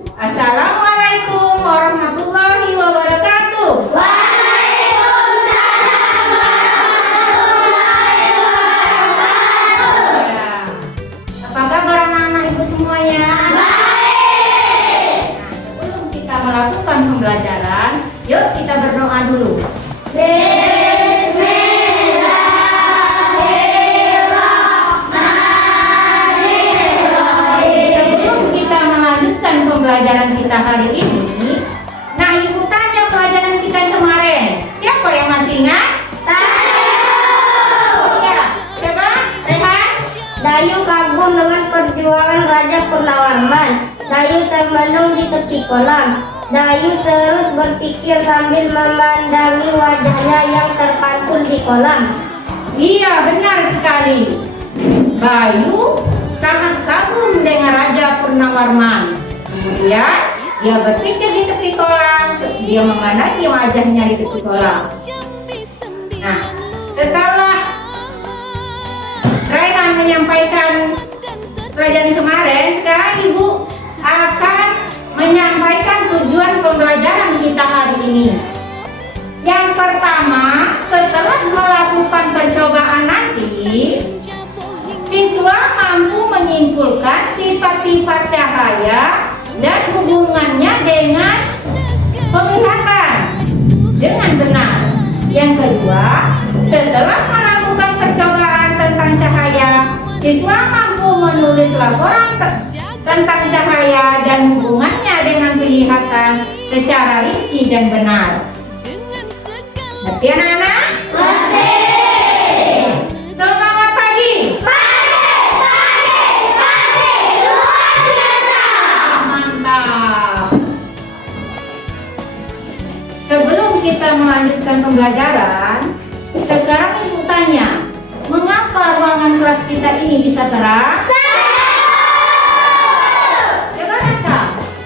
Assalamualaikum warahmatullahi wabarakatuh. Waalaikumsalam warahmatullahi wabarakatuh. Ya. Apa kabar anak-anak ibu semuanya? Baik. Nah, sebelum kita melakukan pembelajaran, yuk kita berdoa dulu. Sebelum kita melanjutkan pembelajaran kita hari ini, nah ibu tanya pelajaran kita yang kemarin. Siapa yang masih ingat? Ya, coba Rehan. Dayu kagum dengan perjuangan Raja Purnawarman. Dayu termenung di tepi kolam. Dayu terus berpikir sambil memandangi wajahnya yang terpantul di kolam. Iya, benar sekali. Bayu sangat kagum dengan Raja Purnawarman. Kemudian dia berpikir di tepi kolam. Dia memandangi wajahnya di tepi kolam. Nah, setelah Raihan menyampaikan pelajaran kemarin, sekarang ibu akan menyampaikan tujuan pembelajaran kita hari ini. Yang pertama, setelah melakukan percobaan nanti, siswa mampu menyimpulkan sifat-sifat cahaya dan hubungannya dengan penglihatan dengan benar. Yang kedua, setelah melakukan percobaan tentang cahaya, siswa mampu menulis laporan tentang cahaya dan hubungannya dengan penglihatan secara rinci dan benar. Ngerti anak-anak? Semangat pagi! Luar biasa. Mantap! Sebelum kita melanjutkan pembelajaran, sekarang ibu tanya, mengapa ruangan kelas kita ini bisa terang? Coba Nata.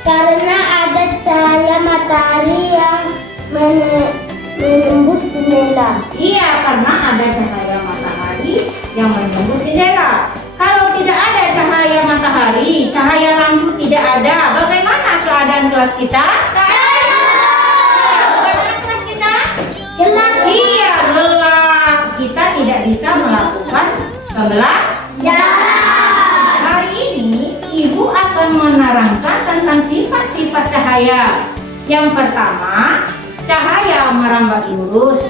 Karena ada cahaya matahari yang menembus jendela. Iya, karena ada cahaya matahari yang menembus jendela. Kalau tidak ada cahaya matahari, cahaya lampu tidak ada, bagaimana keadaan kelas kita? Bagaimana kelas kita? Gelap. Iya, gelap. Kita tidak bisa melakukan pembelajaran. Hari ini, ibu akan menerangkan tentang sifat-sifat cahaya. Yang pertama, cahaya merambat lurus.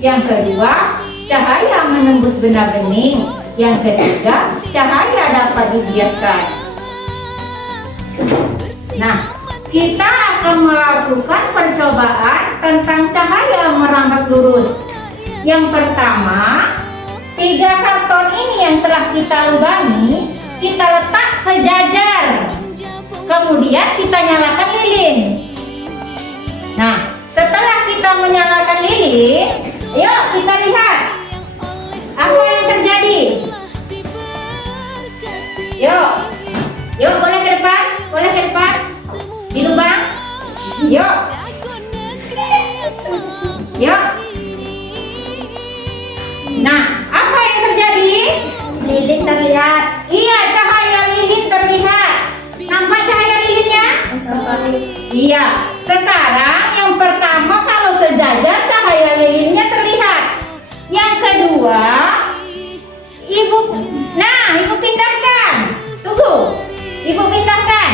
Yang kedua, cahaya menembus benda bening. Yang ketiga, cahaya dapat dibiaskan. Nah, kita akan melakukan percobaan tentang cahaya merambat lurus. Yang pertama, 3 karton ini yang telah kita lubangi, kita letak sejajar. Kemudian kita nyalakan lilin. Nah, setelah kita menyalakan lilin, yuk kita lihat apa yang terjadi. Yuk boleh ke depan, boleh ke depan. Di lubang. Yuk. Nah, apa yang terjadi? Lilin terlihat. Iya, cahaya lilin terlihat. Nampak cahaya lilinnya? Iya. Sekarang yang pertama, kalau sejajar cahaya lilinnya terlihat. Yang kedua, ibu pindahkan. Tunggu. Ibu pindahkan.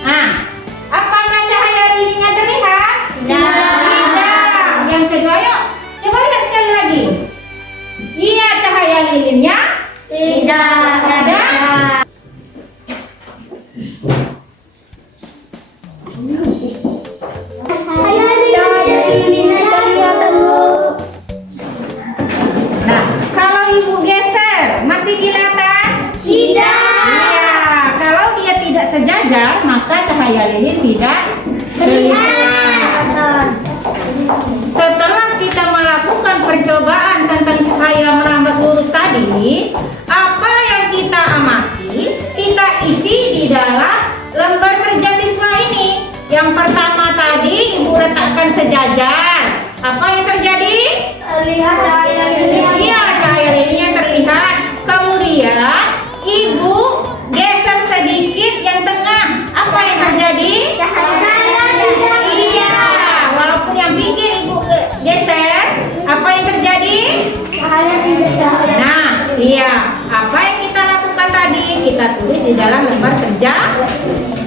Nah, apakah cahaya lilinnya terlihat? Tidak. Yang kedua, yuk. Coba lihat sekali lagi. Iya, cahaya lilinnya Tidak ada. Nah, kalau ibu geser, masih kelihatan? Tidak. Iya, kalau dia tidak sejajar, maka cahaya lilin tidak terlihat. Setelah kita melakukan percobaan tentang cahaya merambat lurus tadi, apa yang kita amati, kita isi di dalam lembar kerja siswa ini. Yang pertama tadi ibu letakkan sejajar. Apa yang terjadi? Terlihat cahaya lilin. Iya, cahaya lilinnya terlihat. Kemudian ibu geser sedikit yang tengah. Apa kita tulis di dalam lembar kerja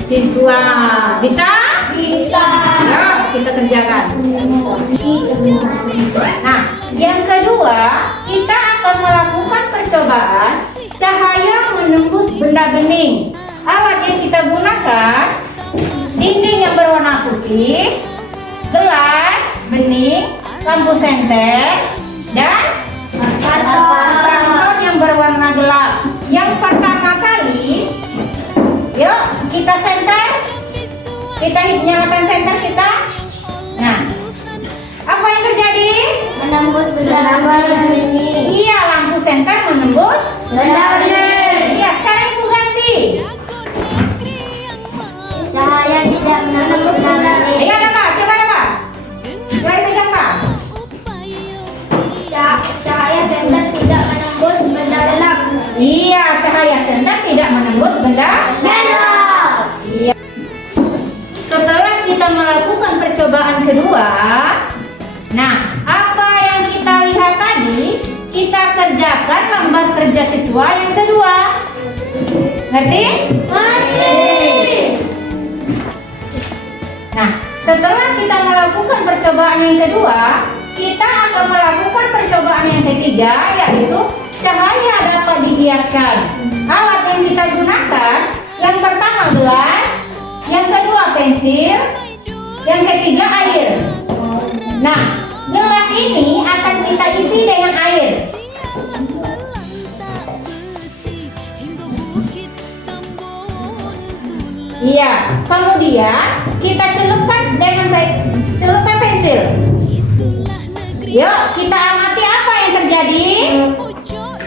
siswa. Bisa? Bisa. Yuk, kita kerjakan. Nah, yang kedua, kita akan melakukan percobaan cahaya menembus benda bening. Alat yang kita gunakan, dinding yang berwarna putih, gelas bening, lampu senter, dan karton yang berwarna gelap. Yang pertama kali, yuk kita senter, kita nyalakan senter kita. Nah, apa yang terjadi? Menembus benda bening. Iya, lampu senter menembus Benda bening. Iya, sekarang ibu ganti. Cahaya tidak menembus benda bening. Ayo ada Pak, coba ada Pak. Coba pegang Pak. Cahaya senter tidak menembus benda gelap. Iya, cahaya senter tidak menembus benda. Gelap. Iya. Setelah kita melakukan percobaan kedua, nah, apa yang kita lihat tadi, kita kerjakan lembar kerja siswa yang kedua. Ngerti? Ngerti. Nah, setelah kita melakukan percobaan yang kedua, kita akan melakukan percobaan yang ketiga, yaitu cahaya dapat dibiaskan. Alat yang kita gunakan, yang pertama gelas, yang kedua pensil, yang ketiga air. Nah, gelas ini akan kita isi dengan air. Iya, kemudian kita celupkan dengan celupkan pensil. Yuk, kita amati apa yang terjadi.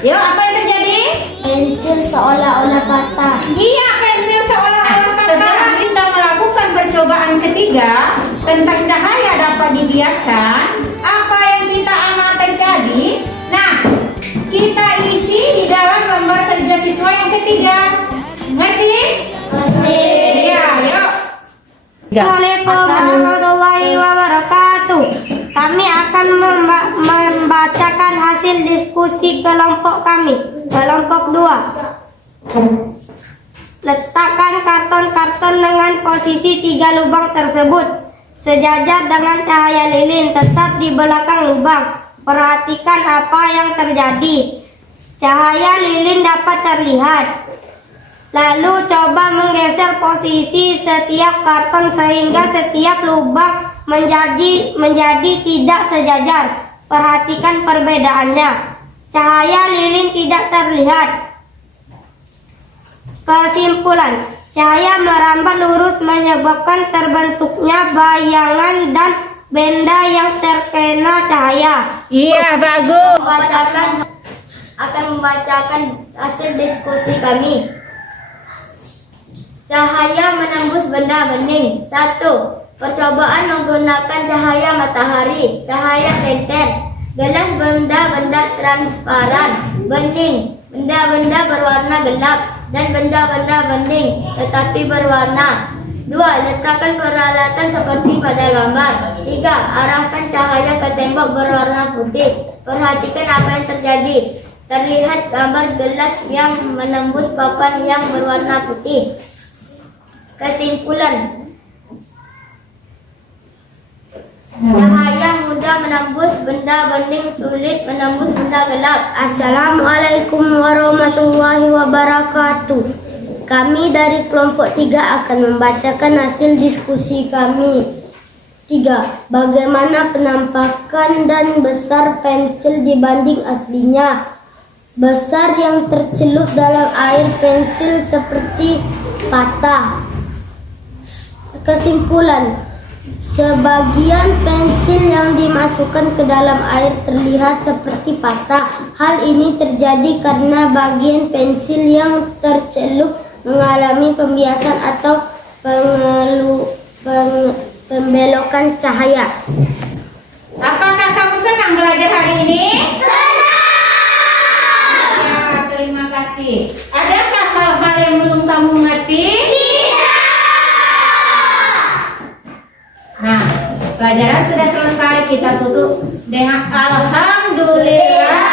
Yuk, apa yang terjadi? Pensil seolah-olah patah. Iya, pensil seolah-olah patah. Setelah kita melakukan percobaan ketiga tentang cahaya dapat dibiaskan, apa yang kita amati tadi? Nah, kita isi di dalam lembar kerja siswa yang ketiga. Ngerti? Ngerti. Iya, yuk. Assalamualaikum warahmatullahi wabarakatuh. Kami akan membacakan hasil diskusi kelompok kami. Kelompok 2. Letakkan karton-karton dengan posisi 3 lubang tersebut sejajar dengan cahaya lilin tetap di belakang lubang. Perhatikan apa yang terjadi. Cahaya lilin dapat terlihat. Lalu coba menggeser posisi setiap karton sehingga setiap lubang menjadi tidak sejajar. Perhatikan perbedaannya. Cahaya lilin tidak terlihat. Kesimpulan, cahaya merambat lurus menyebabkan terbentuknya bayangan dan benda yang terkena cahaya. Iya, bagus. Akan membacakan hasil diskusi kami. Cahaya menembus benda bening. 1. Percobaan menggunakan cahaya matahari, cahaya senter, gelas benda-benda transparan, bening, benda-benda berwarna gelap, dan benda-benda bening tetapi berwarna. 2. Letakkan peralatan seperti pada gambar. 3. Arahkan cahaya ke tembok berwarna putih. Perhatikan apa yang terjadi. Terlihat gambar gelas yang menembus papan yang berwarna putih. Kesimpulan, cahaya mudah menembus benda bening, sulit menembus benda gelap. Assalamualaikum warahmatullahi wabarakatuh. Kami dari kelompok 3 akan membacakan hasil diskusi kami. 3. Bagaimana penampakan dan besar pensil dibanding aslinya? Besar yang tercelup dalam air pensil seperti patah. Kesimpulan, sebagian pensil yang dimasukkan ke dalam air terlihat seperti patah. Hal ini terjadi karena bagian pensil yang tercelup mengalami pembiasan atau pembelokan cahaya. Apakah kamu senang belajar hari ini? Senang! Ya, terima kasih. Adakah hal-hal yang belum kamu mengerti? Nah, pelajaran sudah selesai. Kita tutup dengan alhamdulillah.